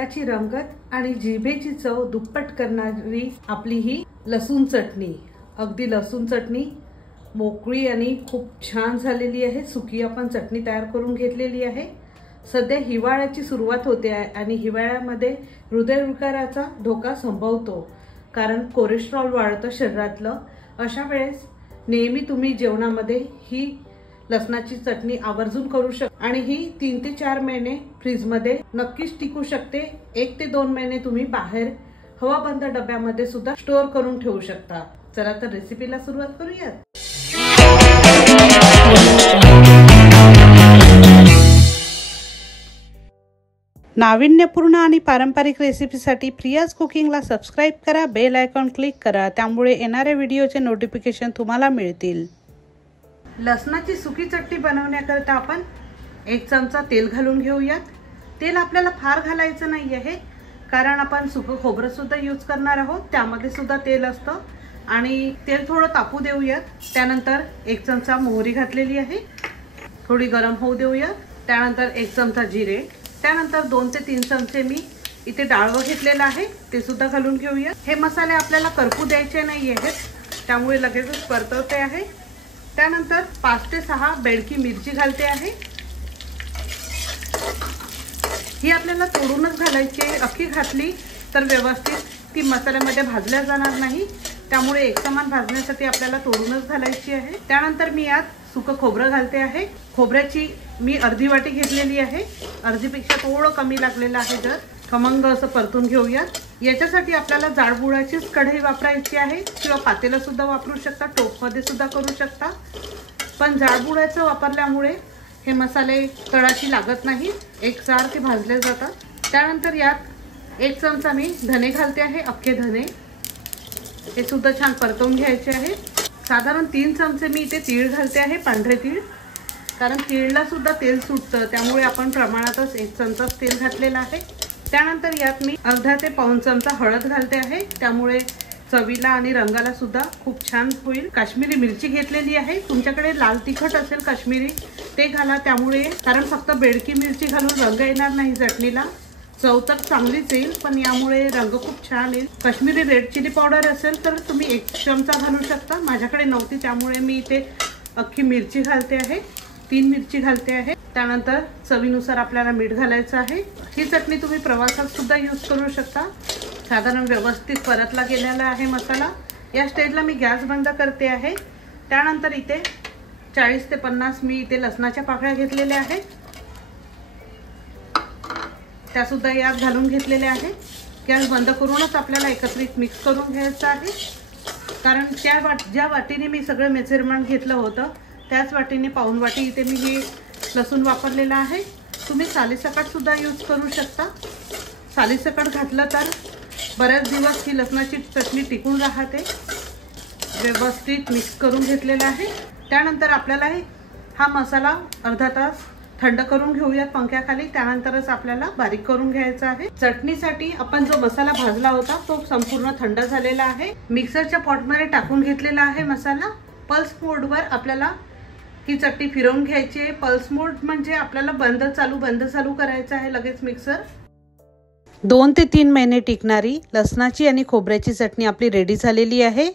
दाताची रंगत आणि जिभेची चव दुप्पट करणारी आपली ही लसूण चटणी। अगदी लसूण चटणी मोकळी आणि खूप छान झालेली आहे। सुकी आपण चटणी तयार करून घेतलेली आहे। सध्या हिवाळ्याची सुरुवात होते आहे आणि हिवाळ्यामध्ये हृदयविकाराचा धोका संभवतो, कारण कोलेस्ट्रॉल वाढतं शरीरातलं। अशा वेळेस नेहमी तुम्ही जेवणामध्ये ही लसणाची चटणी आवर्जून करू शकता आणि ही 3 ते 4 महिने फ्रीज मध्ये नक्कीच टिकू शकते। 1 ते 2 महिने तुम्ही बाहेर हवाबंद डब्यामध्ये सुद्धा स्टोअर करून ठेवू शकता। चला तर रेसिपीला सुरुवात करूया। नाविन्यपूर्ण आणि पारंपरिक रेसिपीसाठी प्रियाज कुकिंगला सबस्क्राइब करा, बेल आयकॉन क्लिक करा, त्यामुळे येणाऱ्या व्हिडिओचे नोटिफिकेशन तुम्हाला मिळतील। लसणाची सुकी चटणी बनवण्याकरता आपण 1 चमचा तेल घालून घेऊयात। तेल आपल्याला फार घालायचं नाही आहे, कारण आपण सुकं खोबरं सुद्धा यूज करणार आहोत, त्यामध्ये सुद्धा तेल असतं। आणि तेल थोडं तापू देऊयात। त्यानंतर 1 चमचा मोहरी घातलेली आहे, थोडी गरम होऊ देऊयात। त्यानंतर 1 चमचा जिरे, त्यानंतर 2 ते 3 चमचे मी इथे डाळवं घेतलेलं आहे, ते सुद्धा घालून घेऊया। हे मसाले आपल्याला करपू द्यायचे नाही आहेत, त्यामुळे लगेचच परतवते आहे। त्यानंतर 5 ते 6 बेडकी मिरची घालते आहे। ही आपल्याला तोडूनच घालायची आहे, अख्खी घातली तर व्यवस्थित ती मसाल्यामध्ये भाजल्या जाणार नाही, त्यामुळे एकसमान भाजण्यासाठी आपल्याला तोडूनच घालायची आहे। त्यानंतर मी यात सुकं खोबरं घालते आहे। खोबऱ्याची मी अर्धी वाटी घेतलेली आहे, अर्धीपेक्षा थोडं कमी लागलेलं आहे। जर खमंग असं परतून घेऊया। याच्यासाठी आपल्याला जाडबुडाचीच कढई वापरायची आहे, किंवा पातेलं सुद्धा वापरू शकता, टोपमध्ये सुद्धा करू शकता, पण जाडबुडाचं वापरल्यामुळे हे मसाले तळाशी लागत नाही, एकसारखे भाजले जातात। त्यानंतर यात 1 चमचा मी धने घालते आहे, अख्खे धने, हे सुद्धा छान परतवून घ्यायचे आहे। साधारण 3 चमचे मी इथे तीळ घालते आहे, पांढरे तीळ, कारण तीळला सुद्धा तेल सुटतं, त्यामुळे आपण प्रमाणातच 1 चमचा तेल घातलेला आहे। त्यानंतर यात मी अर्धा ते पाऊण चमचा हळद घालते आहे, त्यामुळे चवीला आणि रंगाला सुद्धा खूप छान होईल। काश्मीरी मिरची घेतलेली आहे, तुमच्याकडे लाल तिखट असेल काश्मीरी ते घाला, त्यामुळे कारण फक्त बेडकी मिरची घालून रंग येणार नाही चटणीला, चव तर चांगलीच येईल, पण यामुळे रंग खूप छान येईल। काश्मीरी रेड चिली पावडर असेल तर तुम्ही 1 चमचा घालू शकता, माझ्याकडे नव्हती त्यामुळे मी इथे अख्खी मिरची घालते आहे, 3 मिरची घालते आहे। त्यानंतर चवीनुसार आपल्याला मीठ घालायचं आहे। ही चटणी तुम्ही प्रवासात सुद्धा यूज करू शकता। साधारण व्यवस्थित परतला गेलेला आहे मसाला। या स्टेजला मी गॅस बंद करते आहे। त्यानंतर इथे 40 ते 50 मी इथे लसणाच्या पाकळ्या घेतलेल्या आहेत, त्या सुद्धा यात घालून घेतलेल्या आहे। गॅस बंद करूनच आपल्याला एकत्रित मिक्स करून घ्यायचं आहे, कारण ज्या वाटीने मी सगळं मेजरमेंट घेतलं होतं त्याच वाटीने पाऊण वाटी इथे मी हे लसूण वापरलेला आहे। तुम्ही सालीसकट सुद्धा यूज करू शकता। सालीसकट घातलं तर बरेच दिवस ही लसणाची चटणी टिकून राहते। व्यवस्थित मिक्स करून घेतलेला आहे। त्यानंतर आपल्याला हा मसाला अर्धा तास थंड करून घेऊयात पंख्याखाली, त्यानंतरच आपल्याला बारीक करून घ्यायचा आहे। चटणीसाठी आपण जो मसाला भाजला होता तो संपूर्ण थंड झालेला आहे। मिक्सरच्या पॉटमध्ये टाकून घेतलेला आहे मसाला। पल्स मोडवर आपल्याला ही चटणी फिरवून घ्यायची आहे। पल्स मोड म्हणजे आपल्याला बंद चालू करायचं आहे लगेच मिक्सर। 2 ते 3 महिने टिकणारी लसणाची आणि खोबऱ्याची चटणी आपली रेडी झालेली आहे।